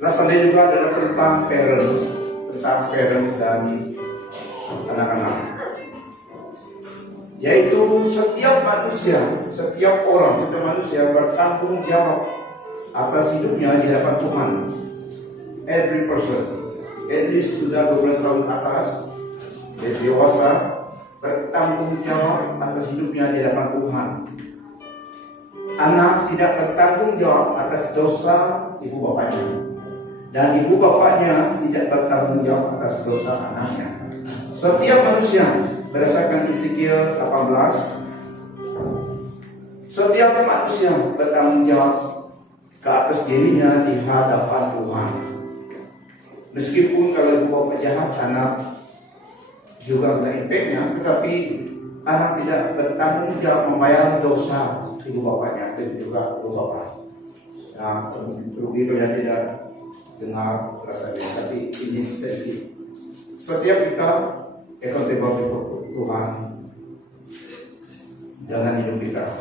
Selanjutnya juga adalah tentang parents dan anak-anak. Yaitu setiap manusia bertanggung jawab atas hidupnya di hadapan Tuhan. Every person, at least sudah 12 tahun atas, dia dewasa, bertanggung jawab atas hidupnya di hadapan Tuhan. Anak tidak bertanggung jawab atas dosa ibu bapaknya, dan ibu bapaknya tidak bertanggung jawab atas dosa anaknya. Setiap manusia, berdasarkan Ezekiel 18, setiap manusia bertanggung jawab ke atas dirinya di hadapan Tuhan. Meskipun kalau ibu bapak jahat, anak juga kena impactnya, tetapi anak tidak bertanggung jawab membayar dosa ibu bapaknya dan juga ibu bapak. Nah, rugi kalau tidak dengar rasanya, tapi ini setiap kita accountable before Tuhan dengan hidup kita.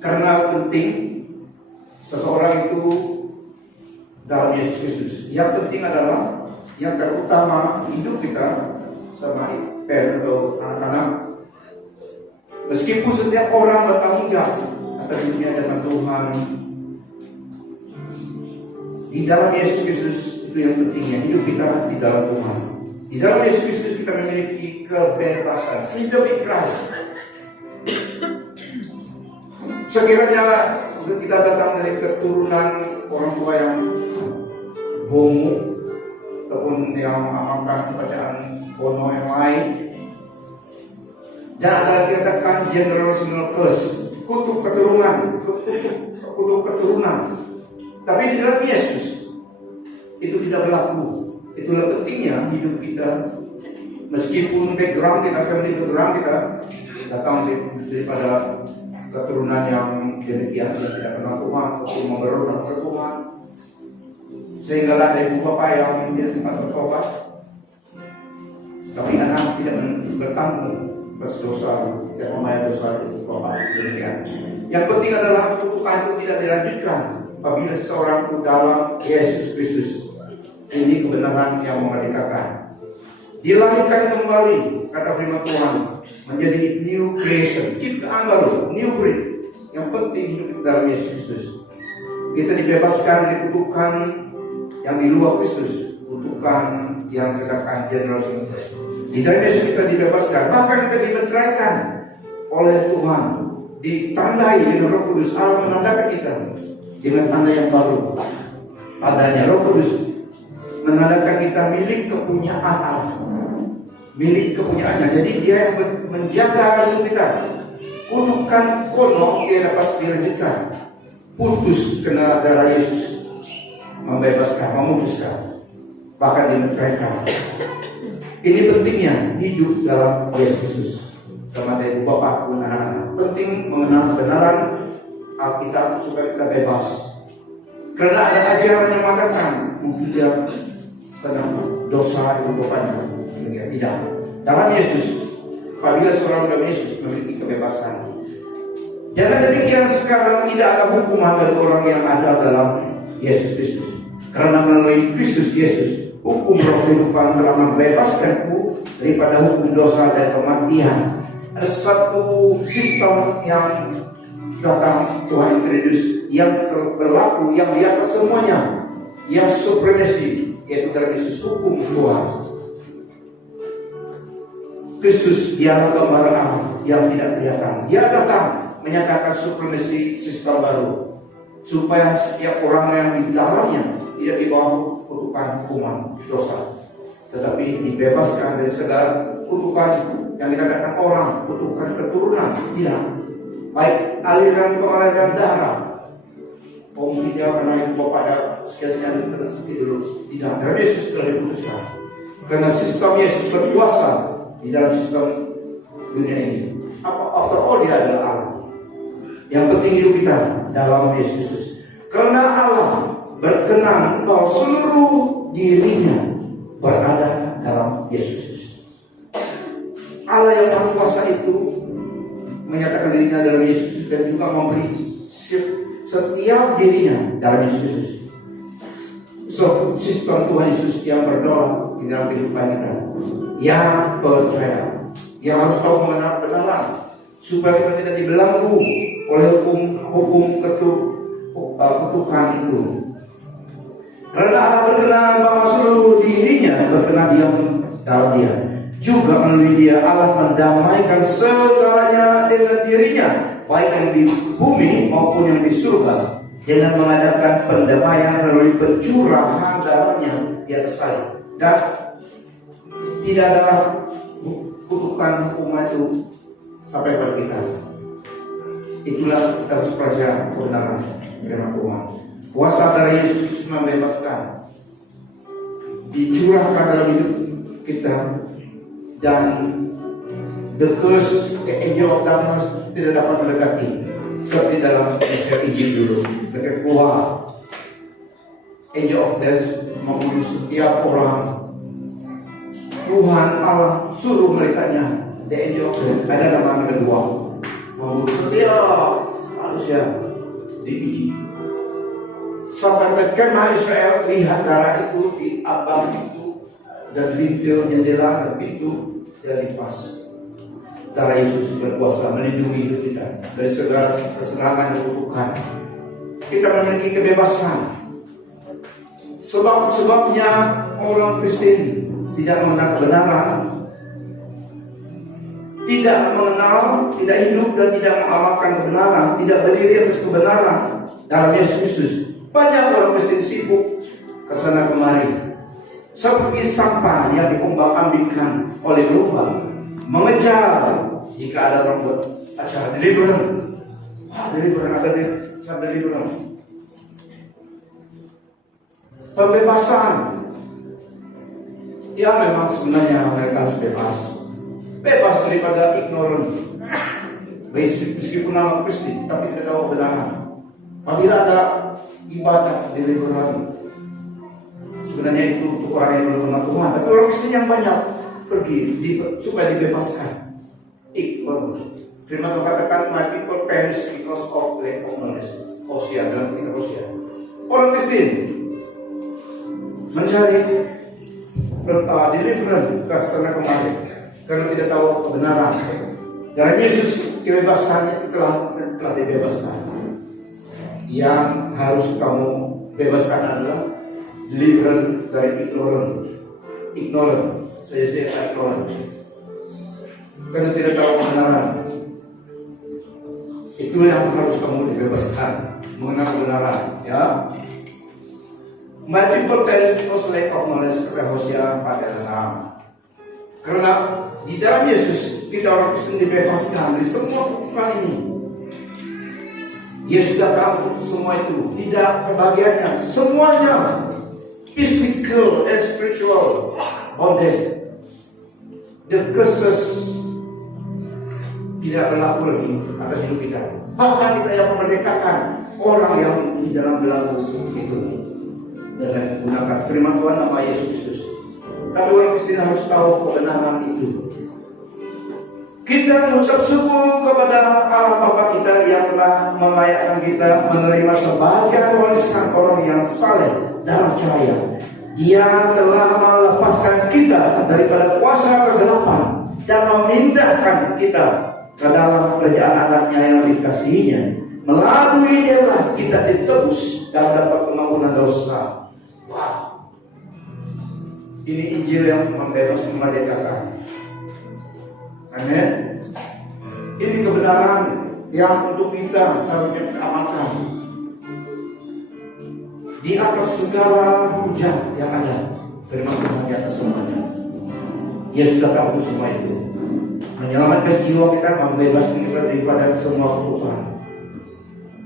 Karena penting seseorang itu dalam Yesus Kristus. Yang penting adalah yang terutama hidup kita sama parent atau anak-anak. Meskipun setiap orang bertanggung jawab atas hidupnya dengan Tuhan, di dalam Yesus Kristus itu yang pentingnya, hidup kita di dalam Tuhan. Di dalam Yesus Kristus kita memiliki kebebasan, freedom in Christ. Sekiranya kita datang dari keturunan orang tua yang bomo ataupun yang mengamalkan bacaan bono yang lain, dan ada dikatakan generational curse, kutuk keturunan. Tapi di dalam Yesus itu tidak berlaku. Itulah pentingnya hidup kita, meskipun background kita, family background kita datang daripada keturunan yang demikian, yang tidak kenal Tuhan, atau memberontak kepada Tuhan, sehingga ada ibu bapak yang tidak sempat bertobat, tapi anak tidak bertanggung atas dosa dan membayar dosa ibu bapak demikian. Yang penting adalah kutukan itu tidak dilanjutkan apabila seseorang itu dalam Yesus Kristus. Ini kebenaran yang memerdekakan. Dilahirkan kembali, kata firman Tuhan, menjadi new creation, ciptaan baru, new breed. Yang penting hidup dalam Yesus Kristus. Kita dibebaskan dari kutukan yang di luar Kristus, kutukan yang dikatakan generasi Kristus. Di dalam Yesus kita dibebaskan, bahkan kita dimeteraikan oleh Tuhan, ditandai dengan Roh Kudus. Allah menandakan kita dengan tanda yang baru. Adanya Roh Kudus menandakan kita milik kepunyaan Allah, milik kepunyaannya. Jadi dia yang menjaga hidup kita. Kutukan kono dia dapat dilanjutkan. Putus kena darah Yesus, membebaskan, memutuskan, bahkan dimeteraikan. Ini pentingnya hidup dalam Yesus Kristus. Sama dari ibu bapak pun anak-anak, penting mengenal kebenaran Alkitab supaya kita bebas. Karena ada ajaran yang mengatakan mungkin dia kena dosa ibu bapaknya. Tidak. Dalam Yesus, apabila seorang dalam Yesus memiliki kebebasan. Jangan demikian sekarang tidak ada hukuman bagi orang yang ada dalam Yesus Kristus. Karena melalui Kristus Yesus, hukum roh kehidupan telah membebaskanku daripada hukum dosa dan kematian. Ada suatu sistem yang datang Tuhan introduce, yang berlaku, yang di atas semuanya, yang supremasi, yaitu dalam Yesus, hukum Tuhan. Kristus dia gambaran Allah yang tidak kelihatan. Dia datang menyatakan supremasi sistem baru, supaya setiap orang yang di dalamnya tidak di bawah kutukan hukuman dosa, tetapi dibebaskan dari segala kutukan yang dikatakan orang, kutukan keturunan, tidak. Baik aliran darah, mungkin dia karena itu pada sekian-sekian kena sakit dulu, tidak. Dalam Yesus telah diputuskan, karena sistem Yesus berkuasa di dalam sistem dunia ini. After all dia adalah Allah. Yang penting hidup kita dalam Yesus Kristus. Karena Allah berkenan bahwa seluruh dirinya berada dalam Yesus Kristus. Allah yang Maha Kuasa itu menyatakan dirinya dalam Yesus Kristus dan juga memberi setiap dirinya dalam Yesus Kristus. So, sistem Tuhan Yesus yang berdaulat di dalam kehidupan kita, yang percaya, yang harus tahu mengenal kebenaran, supaya kita tidak dibelenggu oleh hukum kutukan itu. Karena Allah berkenan bahwa seluruh dirinya berkenan diam dalam Dia. Juga melalui Dia Allah mendamaikan segalanya dengan dirinya, baik yang di bumi maupun yang di surga, dengan mengadakan pendamaian melalui pencurahan darahnya di atas salib. Dan tidak ada kutukan hukuman itu sampai pada kita. Itulah kita harus percaya kebenaran firman Tuhan. Kuasa dari Yesus Kristus membebaskan, dicurahkan dalam hidup kita, dan the curse, the angel of darkness tidak dapat mendekati. Seperti dalam Injil dulu, mereka keluar, angel of death membunuh setiap orang. Tuhan Allah suruh merekanya, the angel of death, ada nama kedua, membunuh setiap manusia di Egypt. Sampai kemah Israel lihat darah itu di abang itu, dan lintil jendela dan pintu dan lipas. Darah Yesus berkuasa melindungi hidup kita dari segala kesenangan dan kutukan. Kita memiliki kebebasan. Sebabnya orang Kristen tidak mengenal kebenaran, tidak mengenal, tidak hidup dan tidak mengamalkan kebenaran, tidak berdiri atas kebenaran dalam Yesus Kristus. Banyak orang Kristen sibuk kesana kemari, seperti sampah yang diombak-ambingkan oleh gelombang, mengejar jika ada orang buat acara deliverance. Deliverance ada di sana, deliverance, pembebasan. Ya memang sebenarnya mereka harus bebas daripada ignorant, meskipun nama Kristen tapi tidak tahu kebenaran. Apabila ada ibadah deliverance, sebenarnya itu untuk orang yang belum mengenal Tuhan, tapi orang Kristen yang banyak pergi supaya dibebaskan. Firman Tuhan katakan, my people perish because of lack of knowledge. Hosea, dalam kitab Hosea. Orang Kristen mencari deliverance ke sana kemari karena tidak tahu kebenaran. Dalam Yesus kebebasannya telah dibebaskan. Yang harus kamu bebaskan adalah deliverance dari ignorant. Saya ignorant karena tidak tahu kebenaran. Itulah yang harus kamu dibebaskan, mengenal kebenaran. Ya, my people perish because lack of knowledge, kata Hosea 4:6. Karena di dalam Yesus kita orang Kristen dibebaskan dari semua kutukan ini. Yesus sudah tahu semua itu, tidak sebagiannya, semuanya, physical and spiritual bondage. The curses tidak berlaku lagi atas hidup kita. Bahkan kita yang memerdekakan orang yang di dalam belenggu itu dengan menggunakan firman Tuhan nama Yesus Kristus. Tapi orang Kristen harus tahu kebenaran itu. Kita mengucap syukur kepada Allah Bapa kita yang telah melayakkan kita menerima sebagian warisan orang yang saleh dalam cahaya. Dia telah melepaskan kita daripada kuasa kegelapan dan memindahkan kita ke dalam kerajaan anaknya yang dikasihinya. Melalui Dialah kita ditebus dan dapat pengampunan dosa. Wow. Ini Injil yang membebas, memerdekakan. Amin. Ini kebenaran yang untuk kita seharusnya kita amalkan. Di atas segala hujah yang ada, firman Tuhan di atas semuanya. Yesus datang untuk semua itu, menyelamatkan jiwa kita, membebaskan kita daripada semua kutukan.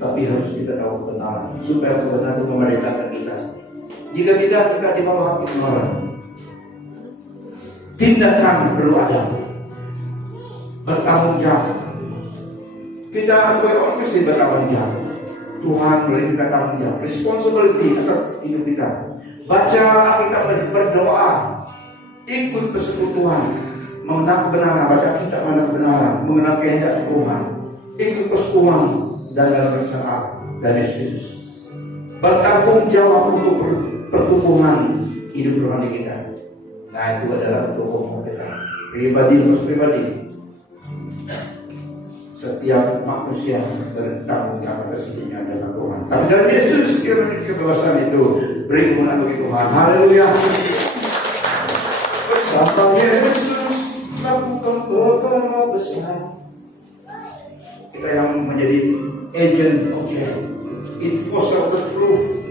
Tapi harus kita tahu kebenaran, supaya kebenaran itu memerdekakan kita. Jika tidak, kita di bawah ignoran. Tindakan perlu ada, bertanggung jawab. Kita sebagai orang Kristen bertanggung jawab. Tuhan beri kita tanggung jawab, responsibility atas hidup kita. Baca Alkitab, berdoa, ikut persekutuan, mengenal kebenaran, baca kitab mengenal kebenaran, mengenal kehendak Tuhan, ikut persekutuan dan dalam rencana dari Yesus. bertanggung jawab untuk pertumbuhan hidup rohani kita. Nah, itu adalah pokok kita. Pribadi harus pribadi. Setiap manusia bertanggung jawab atas hidupnya adalah Tuhan. Tapi dalam Yesus kiranya kebebasan itu beri kemuliaan bagi Tuhan. Haleluya. Bersama Yesus lakukan perkara besar. Kita yang menjadi agent of change, enforcer of the truth,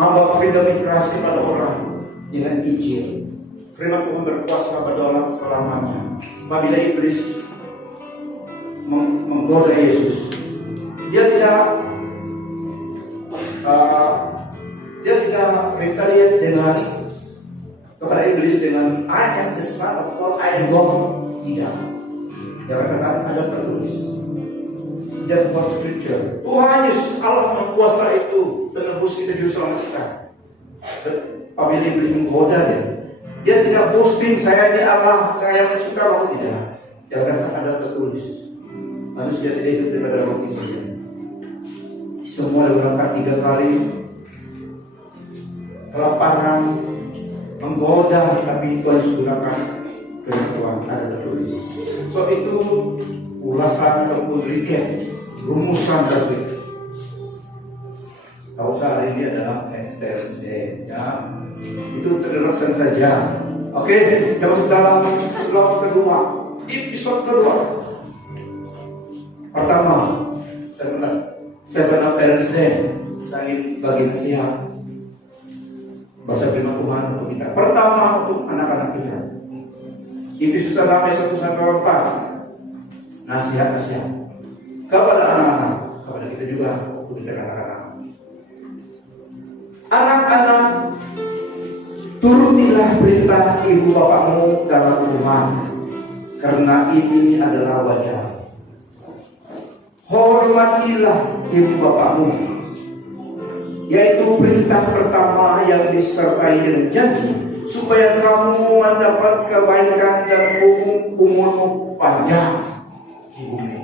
membawa freedom kepada orang dengan Injil. Firman Tuhan berkuasa pada orang selamanya. Apabila iblis menggoda Yesus, dia tidak retaliate dengan kepada iblis dengan I am the son of God, I am God. Tidak. Dia katakan ada tertulis. Dia buat scripture. Tuhan Yesus Allah yang kuasa itu menebus kita juru selamat kita. Apabila iblis menggoda dia tidak boasting saya ini Allah, saya yang mencipta roh, tidak. Dia katakan ada tertulis. Manusia tidak hidup daripada roti saja. Semua diulang 3 kali. Kelaparan, menggoda, tapi Tuhan gunakan firman Tuhan ada tertulis. So itu ulasan ataupun recap, rumusan dari tahu saya hari ini adalah Parents Day, ya. Itu terlaksana saja. Oke, kita masuk dalam slot kedua, episode kedua. Pertama, saya pernah Parents Day, saya ingin bagi nasihat bahasa firman Tuhan untuk kita. Pertama untuk anak-anak kita. Episode ramai 1-4. Nasihat kepada anak-anak, kepada kita juga untuk kita anak-anak. Anak-anak, turutilah perintah ibu bapakmu dalam Tuhan, karena ini adalah wajar. Hormatilah ibu bapakmu, yaitu perintah pertama yang disertai dengan janji, supaya kamu mendapat kebaikan dan umurmu panjang di bumi.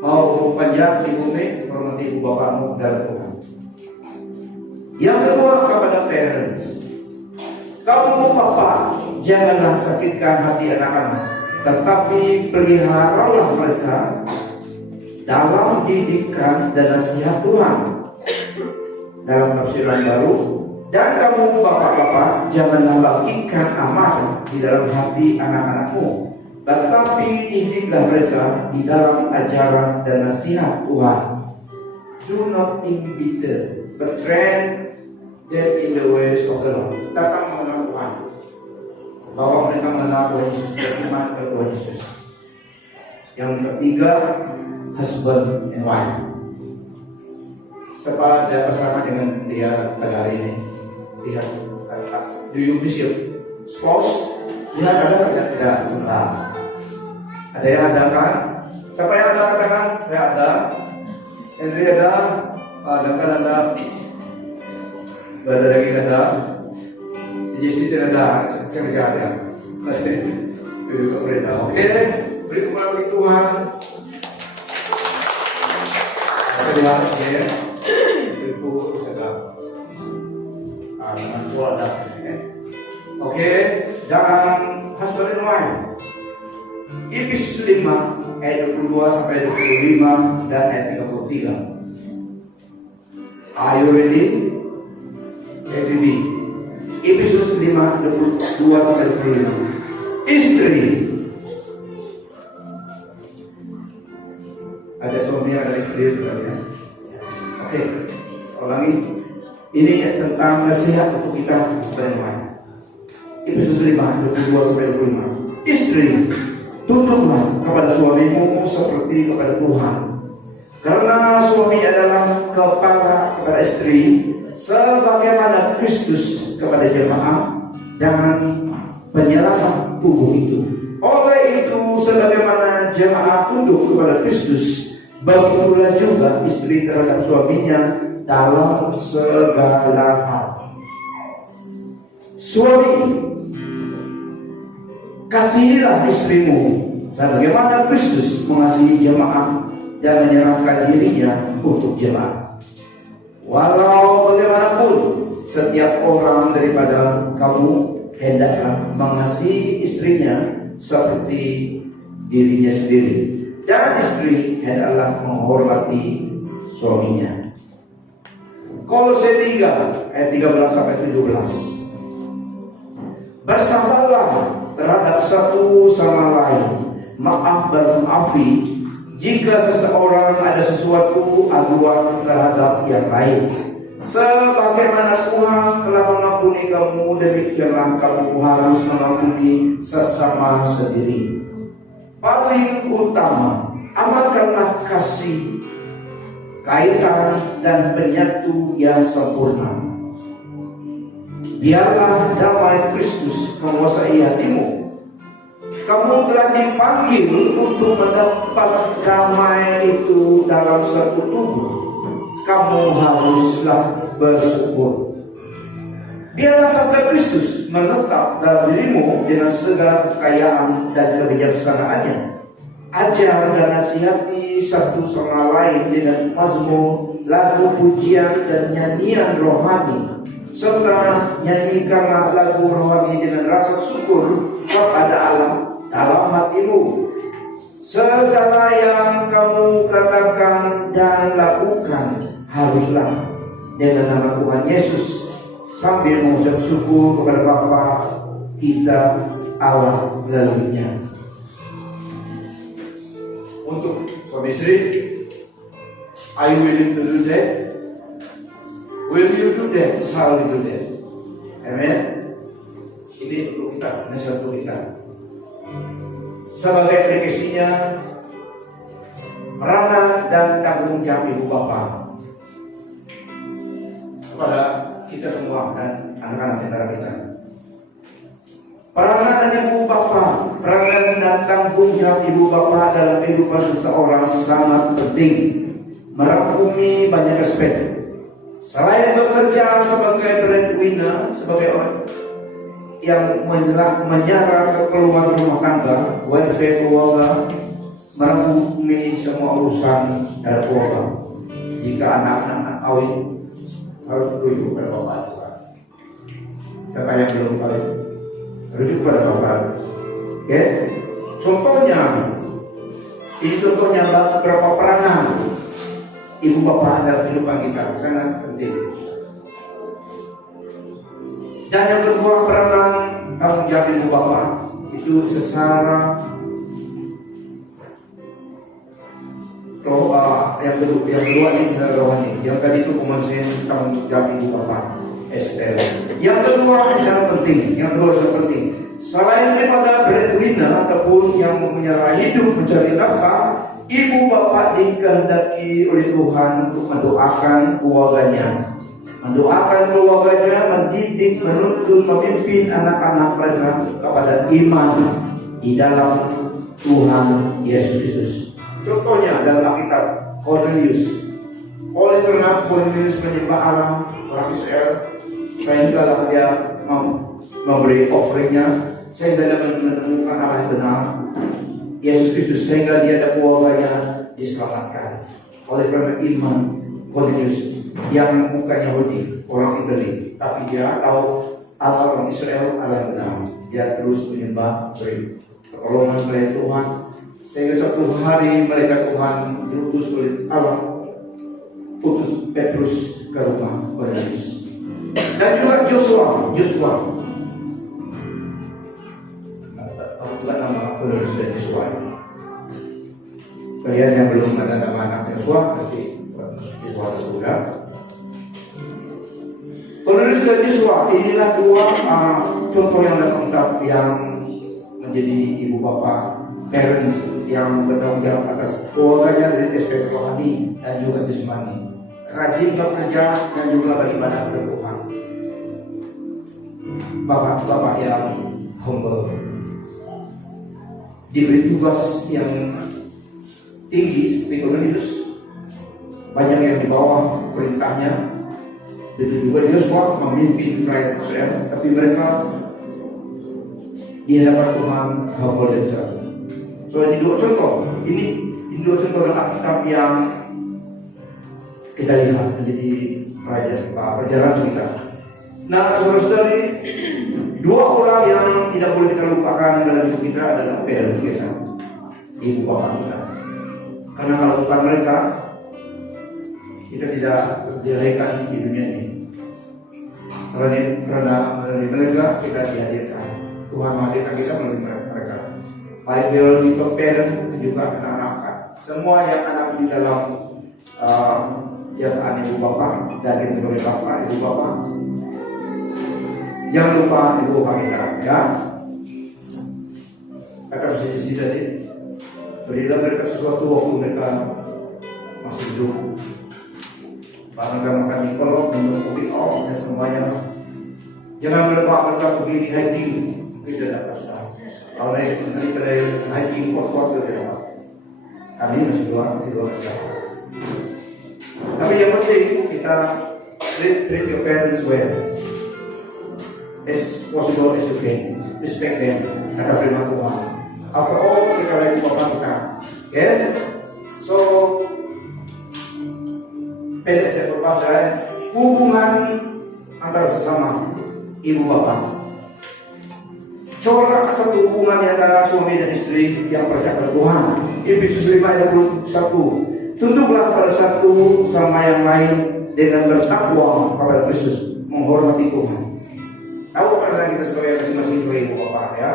Mau umur panjang di bumi, hormati ibu bapakmu dalam Tuhan. Yang kedua kepada parents, kamu bapak janganlah sakitkan hati anak-anak, tetapi peliharalah mereka dalam didikan dan nasihat Tuhan. Dalam tafsiran baru, dan kamu bapak-bapak janganlah bagikan amal di dalam hati anak-anakmu, tetapi didiklah mereka di dalam ajaran dan nasihat Tuhan. Do not think bitter, but train them in the ways of the Lord. Datang mengenal Tuhan, bahwa mereka mengenal Tuhan Yesus, beriman kepada Tuhan Yesus. Yang ketiga, husband and wife. Sebab saya bersama dengan dia pada hari ini. Lihat, do you miss your spouse? Lihat ada tidak? Sebentar. Ada yang ada kan? Siapa yang ada katakan? Saya ada. Henry ada. Duncan ada. Ada lagi ada. Jesse tidak ada. Saya kerja ada. Itu juga perintah. Oke, beri kepada bagi Tuhan. Kedua, oke. Itu segala. Dengan tua ada. Oke, jangan husband and wife. Efesus 5 ayat 22 sampai 25 dan ayat 33. Are you ready? FB. Efesus 5 22 sampai 25. Istri. Ada suami, ada istri juga ya. Oke, ulangi. Ini tentang nasihat untuk kita sebagai wife. Efesus 5 22 sampai 25. Istri, tunduklah kepada suamimu seperti kepada Tuhan. Karena suami adalah kepala kepada istri, sebagaimana Kristus kepada jemaat dan penyelamat tubuh itu. Oleh itu, sebagaimana jemaat tunduk kepada Kristus, begitulah juga istri terhadap suaminya dalam segala hal. Suami, kasihilah istrimu sebagaimana Kristus mengasihi jemaat dan menyerahkan dirinya untuk jemaat. Walau bagaimanapun, setiap orang daripada kamu hendaklah mengasihi istrinya seperti dirinya sendiri, dan istri hendaklah menghormati suaminya. Kolose 3 ayat 13 sampai 17. Bersabarlah terhadap satu sama lain, maaf bermaafi jika seseorang ada sesuatu aduan terhadap yang lain. Sebagaimana Tuhan telah mengampuni kamu, demikianlah kamu harus mengampuni sesama sendiri. Paling utama, amalkanlah kasih, kaitan dan penyatu yang sempurna. Biarlah damai Kristus menguasai hatimu. Kamu telah dipanggil untuk mendapat damai itu dalam satu tubuh. Kamu haruslah bersyukur. Biarlah sabda Kristus menetap dalam dirimu dengan segala kekayaan dan kebijaksanaannya. Ajar dan nasihati satu sama lain dengan mazmur, lagu pujian dan nyanyian rohani, serta nyanyikanlah lagu rohani dengan rasa syukur kepada Allah dalam hatimu. Segala yang kamu katakan dan lakukan haruslah dengan nama Tuhan Yesus, sambil mengucap syukur kepada Bapa kita Allah melaluinya. Untuk suami istri, are you willing to do that? Will you do that? Shall we do that? Amen. Ini untuk kita, nasihat untuk kita. Sebagai aplikasinya, peranan dan tanggung jawab ibu bapak kepada kita semua dan anak-anak saudara kita. Peranan dan ibu bapak, peranan dan tanggung jawab ibu bapak dalam kehidupan seseorang sangat penting, merangkumi banyak aspek. Selain bekerja sebagai breadwinner, sebagai orang yang menyara keperluan rumah tangga, welfare keluarga, merangkumi semua urusan dalam keluarga. Jika anak-anak kawin, harus rujuk pada bapak. Siapa yang belum kawin, rujuk pada bapak. Oke? Contohnya, ini contohnya beberapa peranan ibu bapak dalam kehidupan kita sangat penting. Dan yang kedua, peranan tanggung jawab ibu bapak itu secara yang kedua ini secara rohani. Yang tadi itu komersial tanggung jawab ibu bapak SPL. Yang kedua ini sangat penting. Selain daripada breadwinner ataupun yang menyerah hidup mencari nafkah, ibu bapak dikehendaki oleh Tuhan untuk mendoakan keluarganya, mendidik, menuntun, memimpin anak-anak mereka kepada iman di dalam Tuhan Yesus Kristus. Contohnya dalam Alkitab, Cornelius. Oleh karena Cornelius menyembah Allah orang Israel, sehingga dia memberi offeringnya, sehingga dia menemukan Allah yang benar, Yesus Kristus, sehingga dia dan keluarganya diselamatkan. Oleh karena iman Cornelius yang bukan Yahudi, orang Italia, tapi dia tahu Allah orang Israel Allah yang benar. Dia terus menyembah, beri pertolongan oleh Tuhan, sehingga satu hari malaikat Tuhan diutus oleh Allah, utus Petrus ke rumah Cornelius. Dan juga Joshua juga nama Cornelius dan Joshua. Kalian yang belum ada nama anak Joshua, nanti Joshua juga. Cornelius dan Joshua, inilah dua contoh yang lengkap yang menjadi ibu bapak, parents yang bertanggung jawab atas keluarganya dari aspek rohani dan juga jasmani, rajin bekerja dan juga beribadah kepada Tuhan. Bapak-bapak yang humble, diberi tugas yang tinggi seperti Cornelius, banyak yang di bawah perintahnya. Begitu juga Joshua memimpin rakyat Israel, tapi mereka di hadapan Tuhan humble themselves. So ini dua contoh dalam Alkitab yang kita lihat menjadi perjalanan kita. Nah, saudara-saudari, dua orang yang tidak boleh kita lupakan dalam hidup kita adalah parents kita, ibu bapak kita. Karena kalau bukan mereka, kita tidak dilahirkan di dunia ini. Karena melalui mereka kita dihadirkan. Tuhan menghadirkan kita melalui mereka. Baik biological parent itu juga anak-anak. Semua yang anak di dalam jataan ibu bapak dan kita sebagai bapak ibu bapak. Jangan lupa ibu bapak kita, ya. Akan sisi tadi. Berilah mereka sesuatu waktu mereka masih hidup. Mereka makan mie kolok, minum kopi dan semuanya. Jangan mereka pergi hiking, kita tidak pasti. Kalau naik hiking kuat-kuat itu tidak apa. Kami masih dua sekarang. Tapi yang penting kita treat your parents well, as possible as you can. Respect them, kata firman Tuhan. After all, kita lagi bapak kita. Okay? So, pendek saya berbahasa, hubungan antara sesama ibu bapak. Corak satu hubungan antara suami dan istri yang percaya pada Tuhan. Efesus 5 ayat 21. Tunduklah pada satu sama yang lain dengan bertakwa kepada Kristus, menghormati Tuhan. Tahu karena kita sebagai masing-masing sebagai ibu bapak, ya.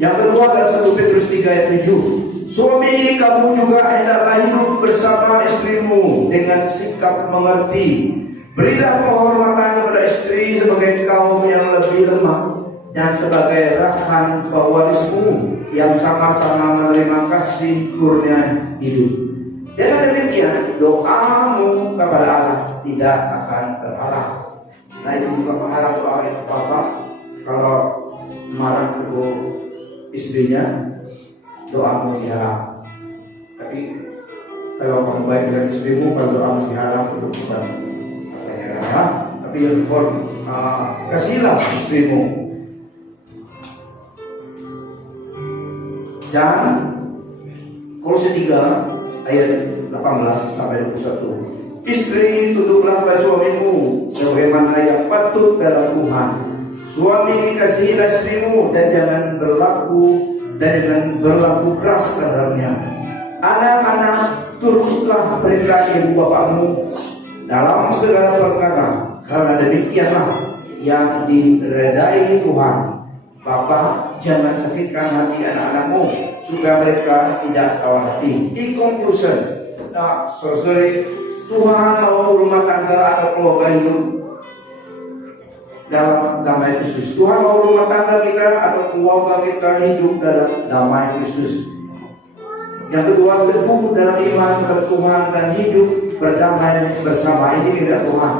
Yang kedua dalam 1 Petrus 3 ayat 7. Suami, kamu juga hendaklah hidup bersama istrimu dengan sikap mengerti. Berilah penghormatan kepada istri sebagai kaum yang lebih lemah dan sebagai rakan pewarismu yang sama-sama menerima kasih kurnia hidup. Dengan demikian doamu kepada Allah tidak akan terhalang. Nah, itu juga mengharap doa itu Bapak kalau marah ke istrinya, doamu dihalang. Tapi kalau kamu baik dengan istrimu, kalau doa masih halang untuk bukan rasanya, ya. Tapi yang kasihlah istrimu. Dan Kolose 3 ayat 18 sampai 21. Istri, tunduklah pada suamimu sebagaimana yang patut dalam Tuhan. Suami, kasihilah istrimu dan jangan berlaku keras terhadapnya. Anak-anak, turutlah perintah ibu bapakmu dalam segala perkara, karena demikianlah yang diredai Tuhan. Bapak, jangan sakitkan hati anak-anakmu supaya mereka tidak kawal hati. In conclusion, nah, saudari, Tuhan mau rumah tangga atau keluarga hidup dalam damai Kristus. Tuhan mau rumah tangga kita atau keluarga kita hidup dalam damai Kristus. Yang kedua, teguh dalam iman kepada Tuhan dan hidup berdamai bersama. Ini tidak Tuhan.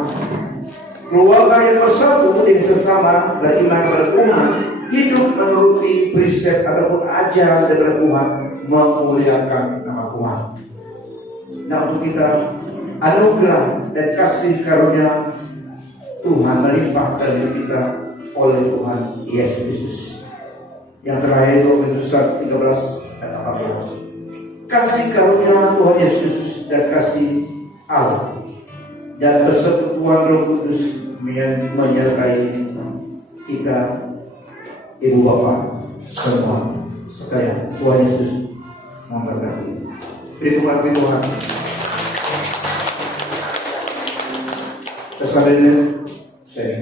Keluarga yang bersatu dengan sesama beriman kepada Tuhan, hidup menuruti prinsip ataupun ajaran dari Tuhan, memuliakan nama Tuhan. Nah, untuk kita anugerah dan kasih karunia Tuhan melimpahkan diri kita oleh Tuhan Yesus Kristus. Yang terakhir Korintus 13 dan 14. Kasih karunia Tuhan Yesus Kristus dan kasih Allah dan persekutuan Roh Kudus menyertai kita, ibu bapak semua sekalian. Tuhan Yesus memberkati. Terima kasih Tuhan. Terus saya